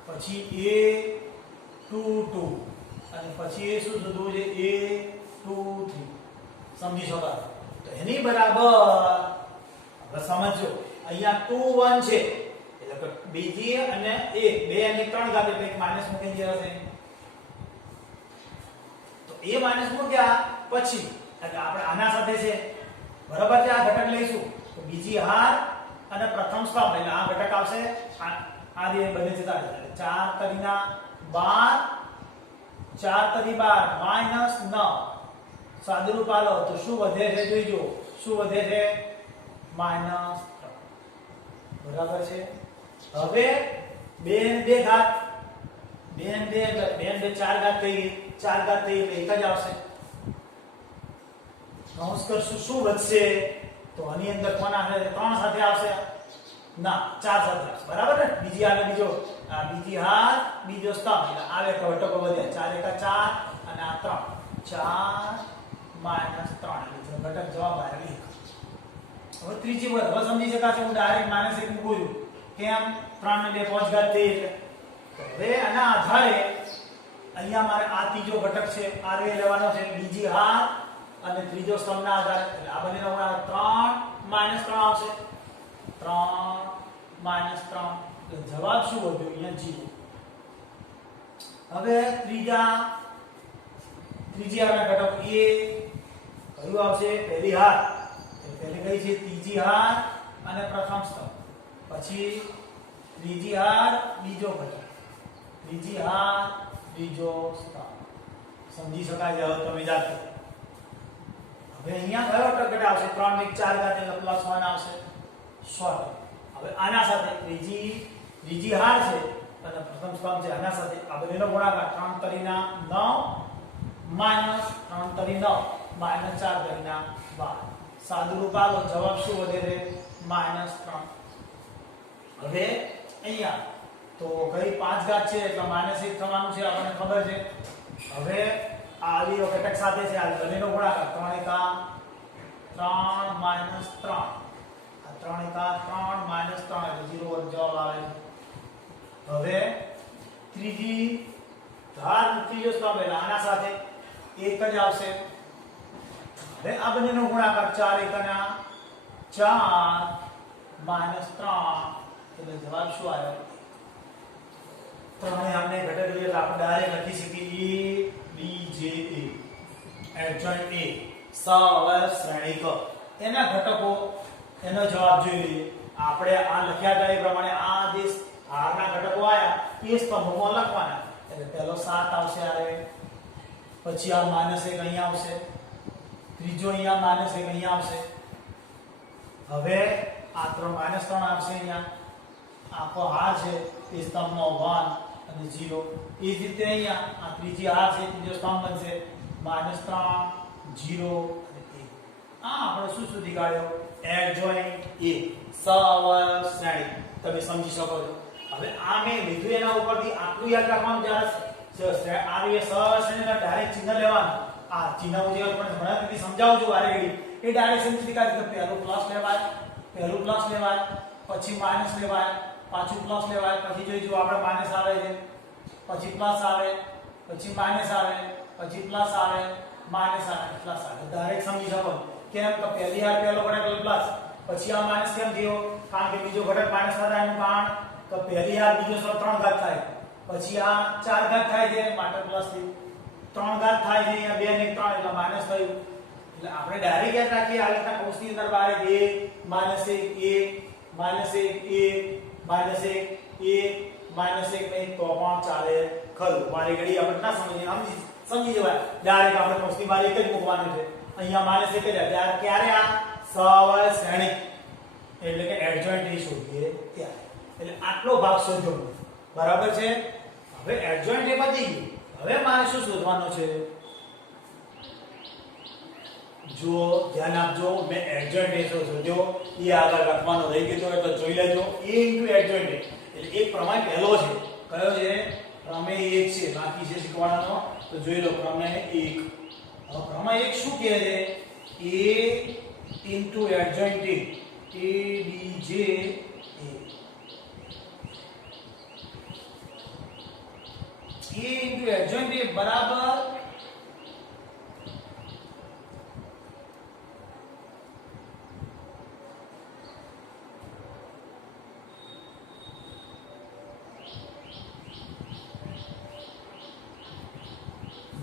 પછી a22 અને પછી એ શું શોધવું છે a23 સમજી શકો તો એની બરાબર હવે સમજો અહીંયા 21 છે એટલે કે બીજી અને 1 2 અને 3 ઘાત એટલે એક માઈનસ મૂકી જશે તો એ માઈનસ મૂક્યા પછી એટલે આપણે આના સાથે છે બરાબર છે આ ઘટક લઈશું તો બીજી હાર અને પ્રથમ સ્તંભ એટલે આ ઘટક આવશે આ જે બને છે એટલે 4 તરીના 12 4 તરી 12 -9 સાદુરૂપ આલો તો શું વધે છે જોઈજો શું વધે છે -3 બરાબર છે હવે 2 અને 2 ઘાત 2 અને 2 એટલે 2 અને 2 4 ઘાત થઈ ગઈ 4 ઘાત થઈ એટલે એક જ આવશે કૌંસ કરશું શું વધશે તો આની અંદર કોણ આવશે 3 સાથે આવશે ના 4 સાથે આવશે બરાબર ને બીજી આગળ બીજો આ બીજી હાર બીજો સ્તંભ એટલે આવે ઘટકો વધ્યા 4 એકા 4 અને આ 3 4 -3 એટલે ઘટક જવાબ આવે 1 હવે ત્રીજી વખત હવે સમજી શકાશે હું ડાયરેક્ટ -1 મૂકું છું કેમ 3 ને 2 5 ઘાત થઈ એટલે હવે આના આધારે અહીંયા મારે આ ત્રીજો ઘટક છે આ લેવાનો છે બીજી હાર અને ત્રીજો સ્તંભના આધારે એટલે આ બંનેનો ગુણાકાર 3 -3 આવશે 3 - 3 એટલે જવાબ શું વધ્યો અહીંયા 0 હવે ત્રીજી હારના ઘટક a કયું આવશે પહેલી હાર પહેલી કઈ છે ત્રીજી હાર અને પ્રથમ સ્તંભ પછી ત્રીજી હાર બીજો ઘટક ત્રીજી હાર બીજો સ્તંભ સમજી શકાય છે હવે તમે જાતે હવે અહીંયા કયો ઘટક આવશે 3 ને 4 ઘાત એટલે +1 આવશે 100 હવે આના સાથે ત્રીજી હાર છે અને પ્રથમ સ્તંભ છે આના સાથે આ બંનેનો ગુણાકાર 3 તરીના 9 -3 તરી 9 -4 તરીના 12 સાદુરૂપ આલો જવાબ શું વધે છે -3 હવે અહીંયા તો કઈ 5 ઘાત છે એટલે -1 થવાનું છે આપણને ખબર છે હવે આ આવી ઘટક સાથે છે આ બંનેનો ગુણાકાર 3 એકા 3 -3 આ 3 એકા 3 -3 એટલે 0 જવાબ આવે હવે ત્રીજી ધાર ત્રીજો સ્તંભ એટલે આના સાથે એક જ આવશે હવે આ બંનેનો ગુણાકાર 4 એકાના 4 -3 એટલે જવાબ શું આવ્યો ત્રણે આપણે ઘટક લઈએ આપણે ડાયરેક્ટ લખી શકીએ a b j a adjoint a સહઅવયવ શ્રેણીક એના ઘટકો એનો જવાબ જોઈ લઈએ આપણે આ લખ્યા ગયા એ પ્રમાણે આ જે હારના ઘટકો આયા એ સ્તંભમાં લખવાના એટલે પહેલો 7 આવશે આરે પછી આ -1 અહીંયા આવશે ત્રીજો અહીંયા -1 અહીંયા આવશે હવે આ 3 -3 આવશે અહીંયા આખો હાર છે એ સ્તંભનો 1 અને 0 એ જ રીતે અહીંયા આ ત્રીજી હાર છે ત્રીજો સ્તંભ બનશે -3 0 અને 1 આ આપણે શું શોધી કાઢ્યો એડજોઇન્ટ a સહઅવયવ શ્રેણી તમે સમજી શકો છો હવે આ મેં લીધું એના ઉપરથી આટલું યાદ રાખવાનું જ્યારે આ રીતે સહઅવયવ શ્રેણીના ડાયરેક્ટ ચિહ્ન લેવાનું આ ચિહ્ન હું જે પણ ઘણા સમજાવું છું વારે ઘડી એ ડાયરેક્ટ સમજી કાઢી કે પહેલું પ્લસ લેવાય પછી માઈનસ લેવાય પાછું પ્લસ લેવાય પછી જોઈજો આપણે માઈનસ આવે છે પછી પ્લસ આવે પછી માઇનસ આવે, પછી પ્લસ આવે, માઇનસ આવે, પ્લસ આવે. ડાયરેક્ટ સમજી શકો કેમ કે પહેલી હાર પહેલો ઘટક એટલે પ્લસ, પછી આ માઇનસ કેમ થયો? કારણ કે બીજો ઘટક માઇનસ થાય એનું કારણ તો પહેલી હાર બીજો સર 3 ઘાત થાય, પછી આ 4 ઘાત થાય છે માટે પ્લસ થયું, 3 ઘાત થાય છે અહીંયા 2 ને 3 એટલે માઇનસ થયું. એટલે આપણે ડાયરેક્ટ યાદ રાખીએ આ રીતના કૌંસની અંદર બહાર 1 -1 1 -1 1 -1 નહીં તો પણ ચાલે ખરું. મારી ઘડી આપણે ના સમજી જવાય ડાયરેક્ટ આપણે કૌંસની બહાર એક જ મૂકવાનું છે. અહીંયા -1 જ ત્યારે ક્યારે આ સવશ્રેણિક એટલે કે એડજોઇન્ટ શોધીએ ત્યારે. એટલે આટલો ભાગ શોધ્યો બરાબર છે. હવે એડજોઇન્ટ એ પતી ગયું. હવે મારે શું શોધવાનું છે? જો ધ્યાન આપજો, મેં એડજોઇન્ટ શોધ્યો એ આગળ રાખવાનો રહી ગયો એટલે જોઈ લેજો. a એડજોઇન્ટ એટલે એક પ્રમેય પહેલો છે. કયો છે? પ્રમેય 1 છે. બાકી છે શીખવાડવાનો તો જોઈ લો પ્રમેય 1. હવે પ્રમેય 1 શું કહે છે? a એડજોઇન્ટ adj એડજોઇન્ટ બરાબર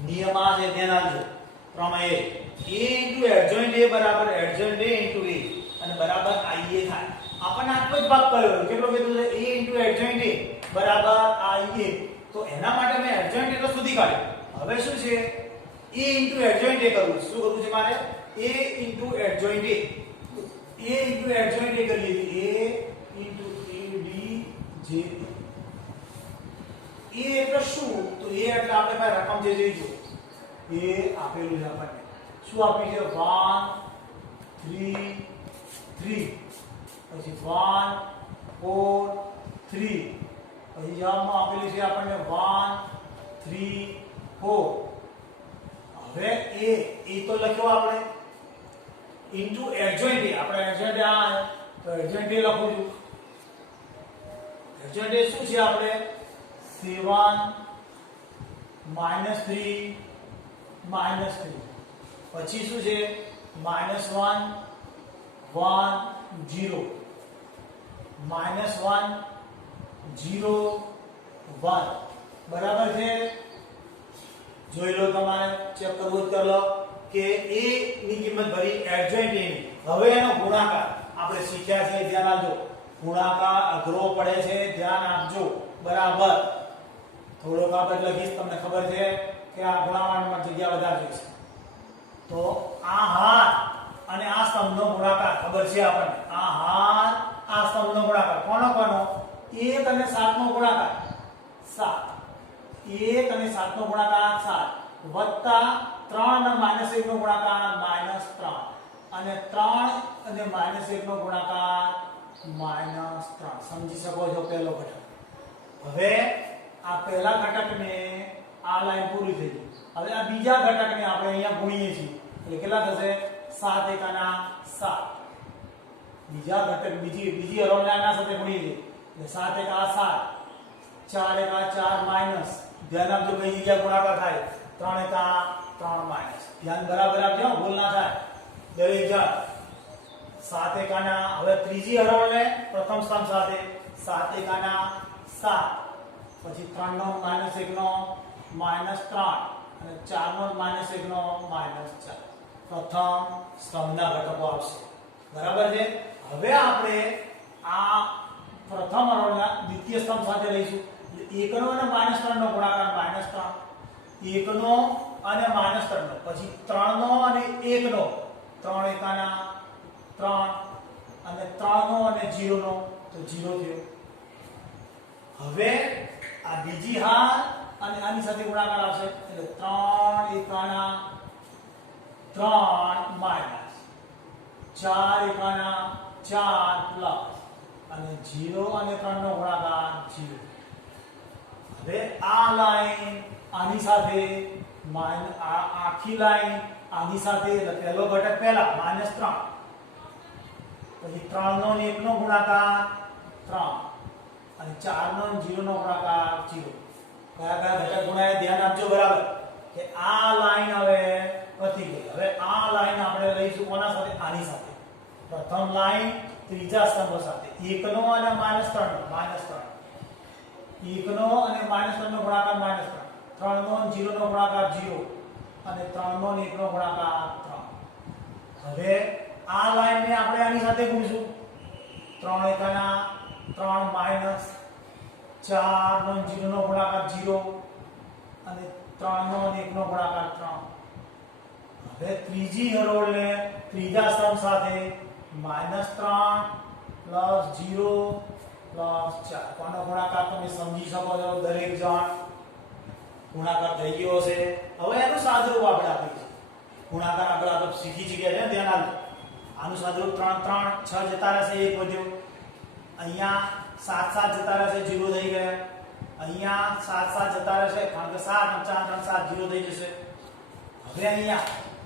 નિયમ આ છે ધ્યાન આપજો. પ્રમેય a એડજોઇન્ટ a બરાબર એડજોઇન્ટ a અને બરાબર ia થાય. આપણને આટલો જ ભાગ કર્યો. કેટલો કીધું છે? a એડજોઇન્ટ a બરાબર ia. તો એના માટે મેં એડજોઇન્ટ એટલે સુધી કાઢ્યું. હવે શું છે? a એડજોઇન્ટ a કરવું. શું કરવું છે મારે? a adjoint a. Adjoint a કરી લીધી. adj a એટલે શું? તો a એટલે આપણે ભાઈ રકમ જે જોઈજો એ આપેલું છે આપણને. શું આપ્યું છે? 1 3 3 પછી 1 4 3 પછી જવાબમાં આપેલું છે આપણને 1 3 4. હવે એ તો લખ્યો આપણે ઇન્ટુ એડજોઇન્ટ a. આપણે એડજોઇન્ટ આ તો એડજોઇન્ટ a લખું છું. એડજોઇન્ટ a શું છે? આપણે 7 -3 -3 પછી શું છે? -1 1 0 -1 0 1 બરાબર છે. જોઈ લો, તમારે ચેક કરવું જ કરી લો કે a ની કિંમત ભરી એડજોઇન્ટ a ની. હવે એનો ગુણાકાર આપણે શીખ્યા છે. ધ્યાન આપજો. ગુણાકાર અઘરો પડે છે. ધ્યાન આપજો. બરાબર. થોડોક આપણે લખીશ, તમને ખબર છે કે આ ગુણાકારમાં જગ્યા વધારે જોઈશે. તો આ હાર અને આ સ્તંભનો ગુણાકાર ખબર છે આપણને. આ હાર આ સ્તંભનો ગુણાકાર કોનો કોનો? 1 અને 7 નો ગુણાકાર 7. 1 અને 7 નો ગુણાકાર 7 વત્તા 3 અને -1 નો ગુણાકાર -3 અને 3 અને -1 નો ગુણાકાર -3. સમજી શકો છો પહેલો ઘટક. હવે આ પહેલા ઘટકને આ લાઈન પૂરી થઈ ગઈ. હવે આ બીજા ઘટકને આપણે અહીંયા ગુણીએ છીએ એટલે કેટલા થશે? 7 એકાના 7. બીજા ઘટક બીજી હરોળને આના સાથે ગુણીએ છીએ એટલે 7 એકા 7 4 એકા 4 માઈનસ. ધ્યાન આપજો કઈ જગ્યાએ ગુણાકાર થાય? 3 એકા 3 માઈનસ. ધ્યાન બરાબર આપજો, ભૂલ ના થાય દરેક જણ. 7 એકાના હવે ત્રીજી હરોળને પ્રથમ સ્તંભ સાથે 7 એકાના 7 પછી 3 નો -1 નો -3 અને 4 નો -1 નો -4. પ્રથમ સ્તંભના ઘટકો આવશે. બરાબર છે. હવે આપણે આ પ્રથમ હરોળના દ્વિતીય સ્તંભ સાથે લઈશું. 1 નો અને -3 નો ગુણાકાર -3. 1 નો અને -3 નો પછી 3 નો અને 1 નો 3 એકાના 3 અને 3 નો અને 0 નો તો 0 થયો. હવે આ બીજી હાર અને આની સાથે ગુણાકાર આવશે એટલે 3 એકાના 3 માઈનસ 4 એકાના 4 પ્લસ અને 0 અને 3 નો ગુણાકાર 0. હવે આ લાઈન આની સાથે આખી લાઈન આની સાથે એટલે પહેલો ઘટક પહેલા -3 પછી 3 નો અને 1 નો ગુણાકાર 3 અને 4 નો અને 0 નો ગુણાકાર 0. કયા કયા ઘટક ગુણાય ધ્યાન આપજો બરાબર કે આ લાઈન હવે પતી ગઈ. હવે આ લાઈન આપણે લઈશું કોના સાથે? આની સાથે. પ્રથમ લાઈન ત્રીજા સ્તંભ સાથે 1 નો અને -3 નો -3 1 નો અને -3 નો ગુણાકાર -3 3 નો અને 0 નો ગુણાકાર 0 અને 3 નો અને 1 નો ગુણાકાર 3. હવે આ લાઈનને આપણે આની સાથે ગુણીશું 3 એકાના 3 માઈનસ 4 નો 0 નો ગુણાકાર 0 અને 3 નો અને 1 નો ગુણાકાર 3. હવે ત્રીજી હરોળને ત્રીજા સ્તંભ સાથે -3 + 0 + 4 કોનો ગુણાકાર તમે સમજી શકો છો દરેક જણ ગુણાકાર થઈ ગયો હશે. હવે એનું સાદુરૂપ આપણે આપીશું. ગુણાકાર આપણે આ તો શીખી ગયા છે ધ્યાન આપજો. આનું સાદુરૂપ 3 3 6 જતા રહેશે 1 વધ્યો. અહીંયા 7 7 જતા રહેશે 0 થઈ ગયા. અહીંયા 7 7 જતા રહેશે કારણ કે 7 4 3 7 0 થઈ જશે. હવે અહીંયા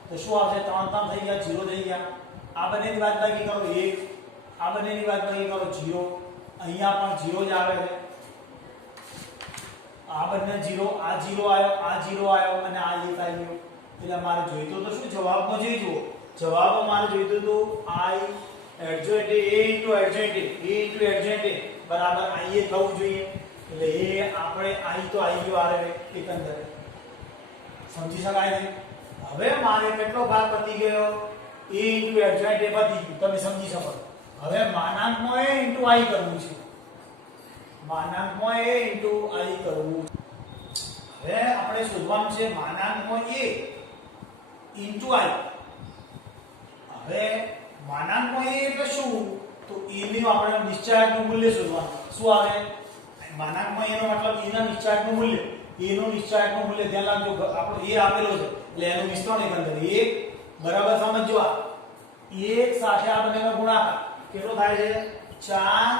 તો શું આવશે? 3 3 થઈ ગયા 0 થઈ ગયા. આ બંનેની બાદબાકી કરો 1, આ બંનેની બાદબાકી કરો 0. અહીંયા પણ 0 જ આવે છે. આ બંને 0, આ 0 આવ્યો, આ 0 આવ્યો અને આ 1 આવ્યો. એટલે મારે જોઈતું તો શું જવાબમાં જોઈ જુઓ. જવાબમાં મારે જોઈતું તો I adjoint A adjoint બરાબર I થવું જોઈએ. એટલે એ આપણે I તો આવી ગયો આરે એકંદરે સમજી શકાય છે. હવે મારે કેટલો ભાગ પતી ગયો? A adjoint પતી ગયું તમે સમજી શકો. હવે માનાંકમાં A I કરવું છે. માનાંકમાં A I કરવું. હવે આપણે શોધવાનું છે માનાંકમાં A I. હવે માનાંકમાં A એટલે શું? તો A નું આપણે નિશ્ચાયકનું મૂલ્ય શોધવાનું. શું આવે? માનાંકમાં A નો મતલબ A ના નિશ્ચાયકનું મૂલ્ય. A નું નિશ્ચાયકનું મૂલ્ય ધ્યાન રાખજો. આપણો A આપેલો છે એટલે એનું વિસ્તરણ એકંદર 1 બરાબર સમજો. આ 1 સાથે આ બંનેનો ગુણાકાર કેટલો થાય છે? 4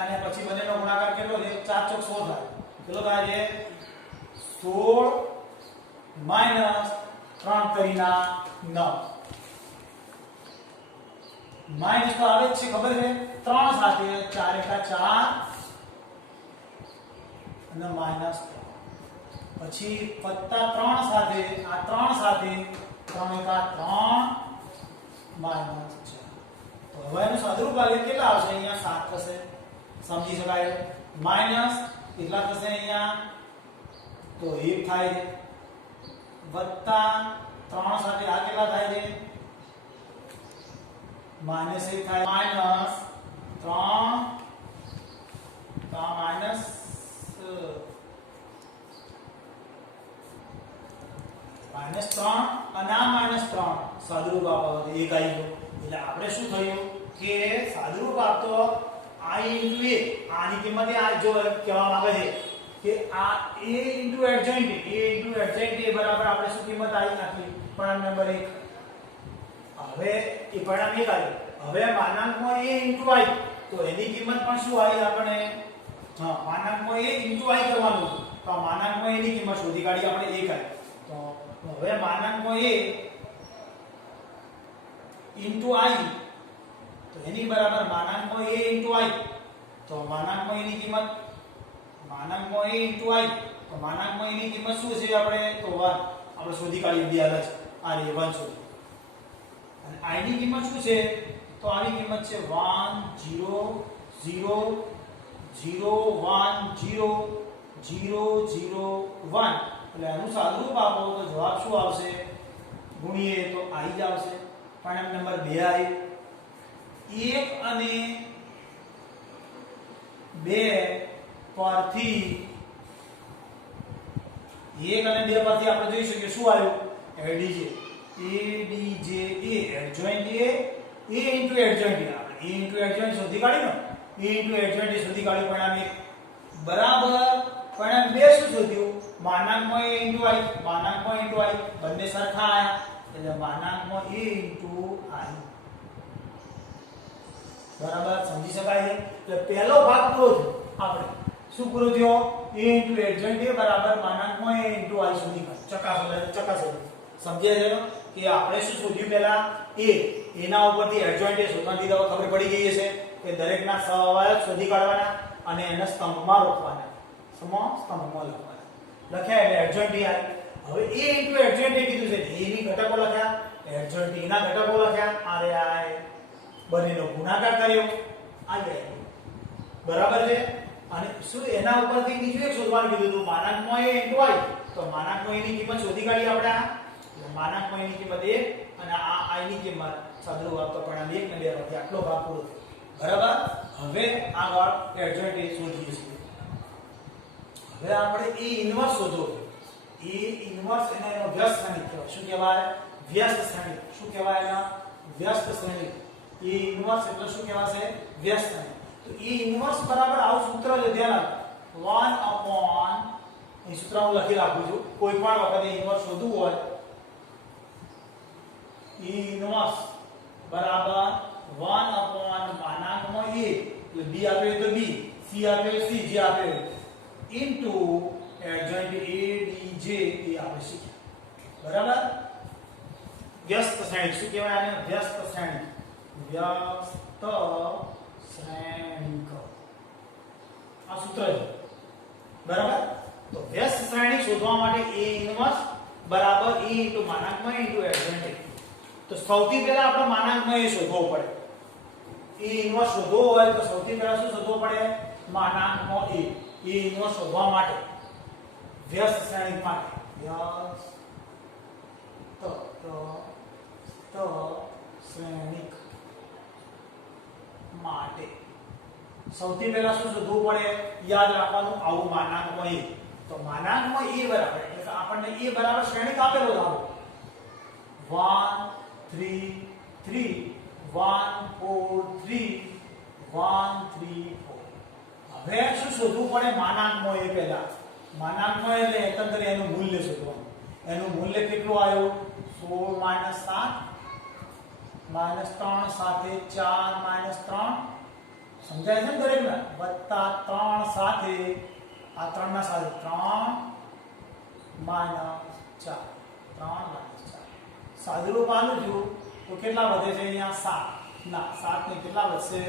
અને પછી બંનેનો ગુણાકાર કેટલો છે? 4 ચોક 16 થાય. કેટલો થાય છે? 16 માઈનસ 3 કરીના 9. માઈનસ તો આવે જ છે ખબર છે. 3 સાથે 4 એકા 4 અને માઈનસ પછી વત્તા 3 સાથે આ 3 સાથે 3 એકા 3 માઈનસ 4. તો હવે એનું સાદુરૂપ આવે કેટલા આવશે? અહીંયા 7 થશે. સમજી શકાય. માઈનસ કેટલા થશે અહીંયા? તો 1 થાય છે. વત્તા 3 સાથે આ કેટલા થાય છે? માઈનસ 1 થાય. માઈનસ 3 તો માઈનસ -3 અને આ -3 સાદુરૂપ આપો તો 1 આવી ગયો. એટલે આપણે શું થયું કે સાદુરૂપ આપતો I A આની કિંમત આ જો કહેવા માંગે છે કે આ A adjoint A બરાબર આપણે શું કિંમત આવી નાખી? પરિણામ નંબર 1. હવે એ પરિણામ 1 આવ્યું. હવે માનાંકમાં A I તો એની કિંમત પણ શું આવી આપણે? હા, માનાંકમાં A I કરવાનું. તો માનાંકમાં A ની કિંમત શોધી કાઢી આપણે 1 આવી. તો હવે માનાંકમાં A I તો એની બરાબર માનાંકમાં A I. તો માનાંકમાં A ની કિંમત માનાંકમાં A I તો માનાંકમાં A ની કિંમત શું છે આપણે? તો 1 આપણે શોધી કાઢી બે હાલ છે. આ રે 1 શોધી. અને I ની કિંમત શું છે? તો આની કિંમત છે 1 0 0 0 1 0 0 0 1. એટલે આનું સાદુરૂપ આપો તો જવાબ શું આવશે? ગુણીએ તો I જ આવશે. પરિણામ નંબર 2 આવ્યું. 1 અને 2 પરથી 1 અને 2 પરથી આપણે જોઈ શકીએ શું આવ્યું? ADJ adjoint A adjoint adjoint શોધી કાઢ્યું ને? A adjoint શોધી કાઢ્યું. પરિણામ 1 બરાબર પરિણામ 2 શું શોધ્યું? માનાંકમાં A I બંને સરખા આયા એટલે માનાંકમાં A I બરાબર સમજી શકાય છે. એટલે પહેલો ભાગ પૂરો થયો. આપણે શું પૂરો થયો? A adjoint A બરાબર માનાંકમાં A I સુધી ચકાસો. સમજ્યા છે કે આપણે શું શોધ્યું? પહેલા A એના ઉપરથી adjoint A શોધવાની તો ખબર પડી ગઈ છે કે દરેકના સહઅવયવ શોધી કાઢવાના અને એને સ્તંભમાં રોકવાના. સ્તંભમાં લખવાના. લખ્યા એટલે એડજોઇન્ટ ડી આવી. હવે a ઇન્ટુ એડજોઇન્ટ a કીધું છે, a ની ઘટકો લખ્યા, એડજોઇન્ટ d ના ઘટકો લખ્યા, આરે આ બંનેનો ગુણાકાર કર્યો, આ ગયા. બરાબર છે. અને શું એના ઉપરથી બીજું એક શોધવાનું કીધું હતું, માનાંકમાં a ઇન્ટુ i. તો માનાંકમાં a ની કિંમત શોધી કાઢી આપણે. એટલે માનાંકમાં a ની કિંમત 1 અને આ i ની કિંમત સાદુરૂપ આપતો પરિણામ 1 ને 2 માંથી આટલો ભાગ પૂરો થયો. બરાબર. હવે આગળ એડજોઇન્ટ a શોધીએ છીએ. હવે આપણે a ઇન્વર્સ શોધો. a ઇન્વર્સ એનો વ્યસ્ત શ્રેણિક કહેવાય. શું કહેવાય? વ્યસ્ત શ્રેણિક. શું કહેવાય? એના વ્યસ્ત શ્રેણિક. a ઇન્વર્સ એટલે શું કહેવાશે? વ્યસ્ત શ્રેણિક. તો a ઇન્વર્સ બરાબર આવું સૂત્ર છે, ધ્યાન આપો. 1 upon એ સૂત્ર હું લખી રાખું છું. કોઈ પણ વખતે ઇન્વર્સ શોધવું હોય, a ઇન્વર્સ બરાબર 1 upon માનાંકમાં a, એટલે b આપ્યો તો b, c આપ્યો c, જે આપ્યો into adjoint a d j એ આપણે શીખ્યા. બરાબર. વ્યસ્ત શ્રેણિક. શું કહેવાય આને? વ્યસ્ત શ્રેણિક. વ્યસ્ત શ્રેણિક આ સૂત્ર છે. બરાબર. તો વ્યસ્ત શ્રેણિક શોધવા માટે a ઇન્વર્સ બરાબર a ઇન્ટુ માનાંકમાં a ઇન્ટુ એડજોઇન્ટ a. તો સૌથી પહેલા આપણે માનાંકમાં a શોધવો પડે. a ઇન્વર્સ શોધવો હોય તો સૌથી પહેલા શું શોધવો પડે? માનાંકમાં a. a ઇન્વર્સ શોધવા માટે વ્યસ્ત શ્રેણિક માટે વ્યસ્ત શ્રેણિક માટે સૌથી પહેલા શું શોધવું પડે? યાદ રાખવાનું, આવું માનાંકમાં a. તો માનાંકમાં a બરાબર એટલે કે આપણને a બરાબર શ્રેણિક આપેલો છે. 1 3 3 1 4 3 1 3 4. હવે શું શોધવું પડે? માનાંકમાં a પહેલા. માનાંકમાં એટલે એકંદરે એનું મૂલ્ય શોધવાનું. એનું મૂલ્ય કેટલું આવ્યું? 16 - 7 -3 સાથે 4 - 3 સમજાય છે ને દરેકને? વત્તા 3 સાથે આ 3 ના સાથે 3 - 4 3 - 4 સાદુરૂપ આલું છું તો કેટલા વધે છે અહીંયા? 7 ના 7 ને કેટલા વધશે?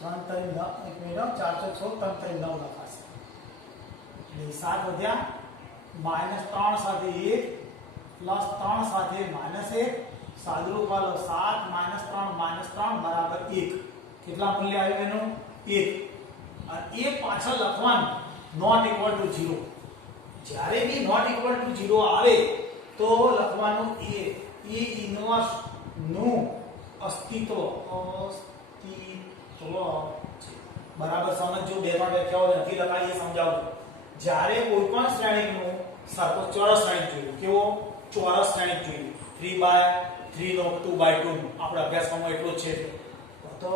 3 3 9 1 મિનિટ 4 4 16 3 3 9 લખાશે. એટલે 7 વધ્યા. -3 સાથે 1 પ્લસ 3 સાથે -1 સાદુરૂપ આલો 7 - 3 - 3 બરાબર 1. કેટલા મૂલ્ય આવ્યું એનું? 1. અને 1 પાછળ લખવાનું નોટ ઇક્વલ ટુ 0. જ્યારે બી નોટ ઇક્વલ ટુ 0 આવે તો લખવાનું a ઇન્વર્સ નું અસ્તિત્વ છે. બરાબર સમજો. બે ત્રણ વ્યાખ્યાઓ નથી લખાઈ એ સમજાવું. જ્યારે કોઈ પણ શ્રેણિકનું સરખો ચોરસ શ્રેણિક જોયું. કેવો? ચોરસ શ્રેણિક જોયું. 3/3 નો 2/2 આપણે અભ્યાસક્રમમાં એટલો જ છે. તો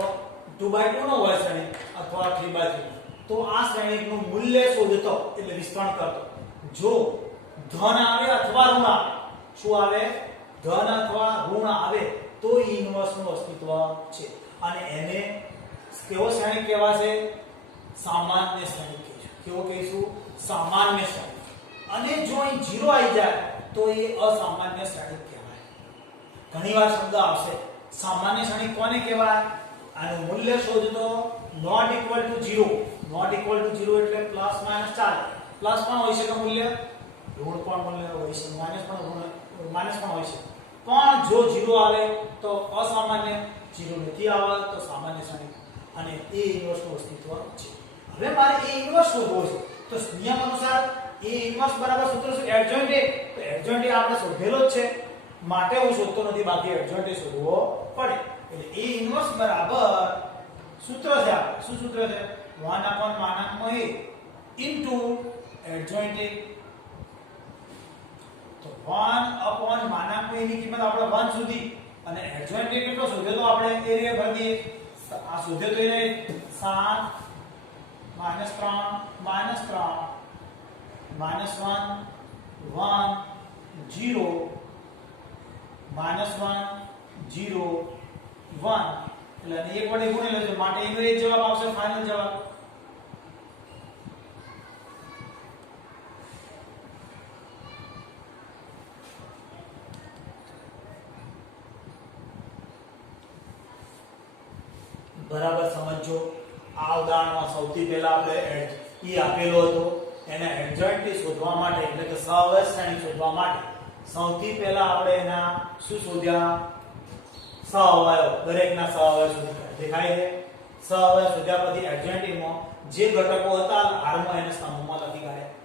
2/2 નો હોય શ્રેણિક અથવા 3/3 તો આ શ્રેણિકનું મૂલ્ય શોધતો એટલે વિસ્તરણ કરતો. જો ધન આવે અથવા ઋણ આવે, શું આવે? ધન અથવા ઋણ આવે તો ઇન્વર્સ નું અસ્તિત્વ છે. અને એને કેવો શ્રેણિક કહેવાશે? સામાન્ય શ્રેણિક કહીશું. કેવો કહીશું? સામાન્ય શ્રેણિક. અને જો અહીં 0 આવી જાય તો એ અસામાન્ય શ્રેણિક કહેવાય. ઘણીવાર શબ્દ આવશે. સામાન્ય શ્રેણિક કોને કહેવાય? આનું મૂલ્ય શોધતો not equal to 0. Not equal to 0 એટલે પ્લસ માઈનસ ચાલે. પ્લસ પણ હોઈ શકે મૂલ્ય, ઋણ પણ મૂલ્ય હોઈ શકે, માઈનસ પણ હોઈ શકે. પણ જો 0 આવે તો અસામાન્ય, 0 નથી આવે તો સામાન્ય શ્રેણિક. અને a ઇન્વર્સ નું અસ્તિત્વ છે. હવે મારે a ઇન્વર્સ શોધવો છે. તો નિયમ અનુસાર a ઇન્વર્સ બરાબર સૂત્ર શું? Adjoint a. તો એડજોઇન્ટ a આપણે શોધેલો જ છે, માટે હું શોધતો નથી, બાકી એડજોઇન્ટ a શોધવો પડે. એટલે a ઇન્વર્સ બરાબર સૂત્ર છે. આપણે શું સૂત્ર છે? 1 upon માનાંકમાં a into adjoint a. તો 1 upon માનાંકમાં a ની કિંમત આપણે 1 સુધી અને એડજોઇન્ટ a કેટલો શોધ્યો તો આપણે એરિયા ભરી દઈએ. આ શોધ્યો તો એને 7 - 3 - 3 -1 1 0 -1 0 1 એટલે એક વડે ગુણી લેજો માટે એનો એક જવાબ આવશે, ફાઇનલ જવાબ. બરાબર સમજો. આ ઉદાહરણમાં સૌથી પહેલા આપણે e આપેલો હતો એના એડજોઇન્ટ શોધવા માટે એટલે કે સહઅવયવ શ્રેણી શોધવા માટે સૌથી પહેલા આપણે એના શું શોધ્યા સહઅવયવ દરેકના સહઅવયવ શોધ્યા દેખાય છે સહઅવયવ શોધ્યા પછી એડજોઇન્ટમાં જે ઘટકો હતા આરમાં એને સ્તંભમાં લખી કાઢ્યા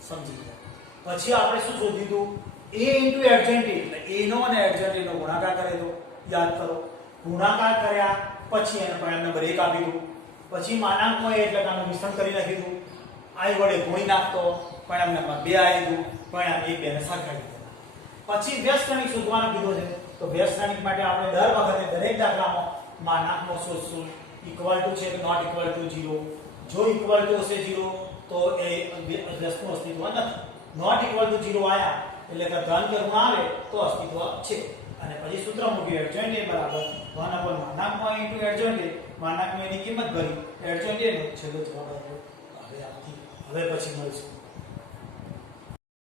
સમજી ગયા પછી આપણે શું શોધીધું a એડજોઇન્ટ એટલે a નો અને એડજોઇન્ટ નો ગુણાકાર કરેલો યાદ કરો ગુણાકાર કર્યા પછી એને પરિણામ નંબર 1 આપી દીધું પછી માનાંકમાં a એટલે કે આનું મિશ્રણ કરી નાખીધું i વડે ગુણી નાખતો પરિણામ નંબર 2 આવી ગયું પરિણામ 1 2 ને સરખાવી દીધા પછી વ્યસ્ત શ્રેણી શોધવાનું કીધું છે તો વ્યસ્ત શ્રેણી માટે આપણે દર વખતે દરેક દાખલામાં માનાંકમાં શોધશું ઇક્વલ ટુ છે કે નોટ ઇક્વલ ટુ 0 જો ઇક્વલ ટુ હશે 0 તો એ વ્યસ્તનું અસ્તિત્વ નથી નોટ ઇક્વલ ટુ 0 આયા એટલે કે ધન કે ઋણ આવે તો અસ્તિત્વ છે અને પછી સૂત્ર મૂક્યું એડજોઇન્ટ a બરાબર 1 upon માનાંકમાં ઇન્ટુ એડજોઇન્ટ a માનાંકમાં એની કિંમત ભરી એડજોઇન્ટ a નો છેલ્લો જવાબ આવ્યો હવે પછી મળીશું